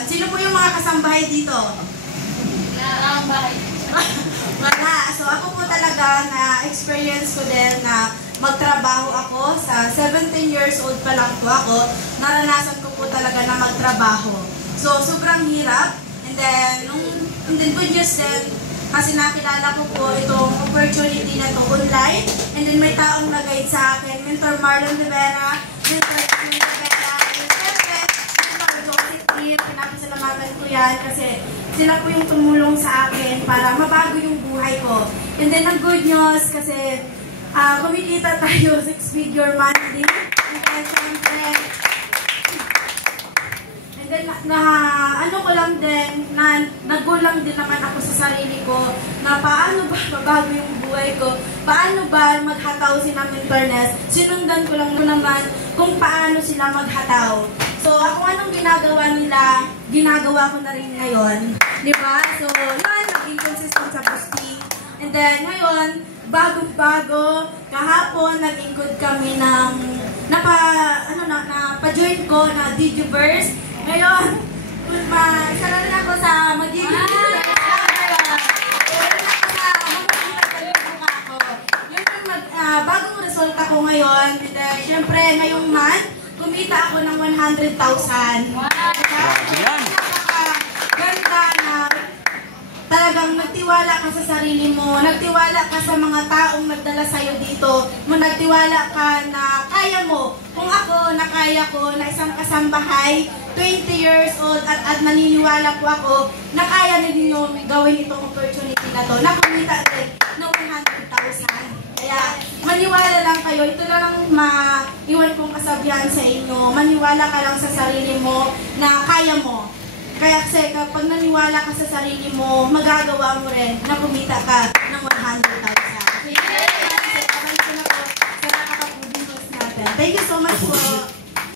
Ayun. Sino po yung mga kasambahay dito? Kasambahay. Wala. So ako po talaga na-experience ko din na magtrabaho ako. Sa 17 years old pa lang po ako, naranasan ko po talaga na magtrabaho. So sobrang hirap. And then good news din, kasi nakilala ko po itong opportunity na to online. And then may taong nag-guide sa akin, Mentor Marlon Rivera, Mentor Marlon Rivera, and siyempre, Mentor Joseph Lee, pinapasalamatan ko yan kasi sila po yung tumulong sa akin para mabago yung buhay ko. And then ang good news kasi kumikita tayo 6-figure monthly. And then siyempre, then, ano ko lang din, nagulang din naman ako sa sarili ko na paano ba mabago yung buhay ko, paano ba maghataw sila mentorness, sinundan ko lang naman kung paano sila maghataw. So, ako anong ginagawa nila, ginagawa ko na rin ngayon, di ba? So, yun, naging consistent sa posting. And then, ngayon, bago-bago, kahapon, nag-include kami ng, napa-join ko na Digiverse. Ngayon, isa na rin ako sa magiging bagong result ako ngayon. And syempre, ngayong month, kumita ako ng 100,000. Napakaganda na talagang nagtiwala ka sa sarili mo, nagtiwala ka sa mga taong nagdala sa'yo dito, nagtiwala ka na kaya mo. Kung ako, na kaya ko, na isang kasambahay, 20 years old, at naniniwala po ako, na kaya ninyo gawin itong opportunity na to, na kumita din ng 100,000. Kaya, maniwala lang kayo, ito na lang maiwan kong kasabihan sa inyo, maniwala ka lang sa sarili mo na kaya mo. Kaya kasi kapag naniwala ka sa sarili mo, magagawa mo rin na kumita ka ng 100,000. So, yun na po sa nakakapuding post natin. Thank you so much po.